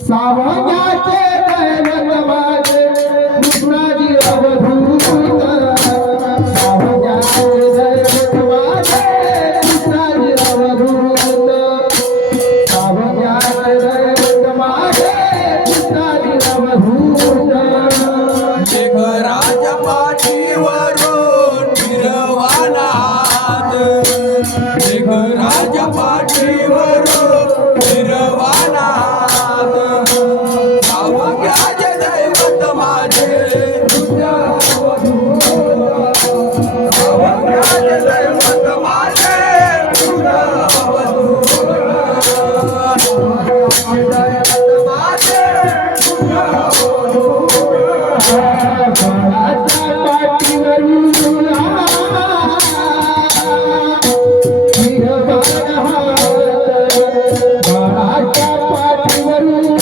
सावंगाचे दैवत माझे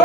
Oh,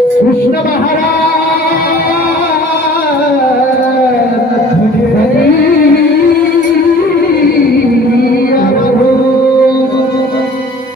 কৃষ্ণ মহারাজ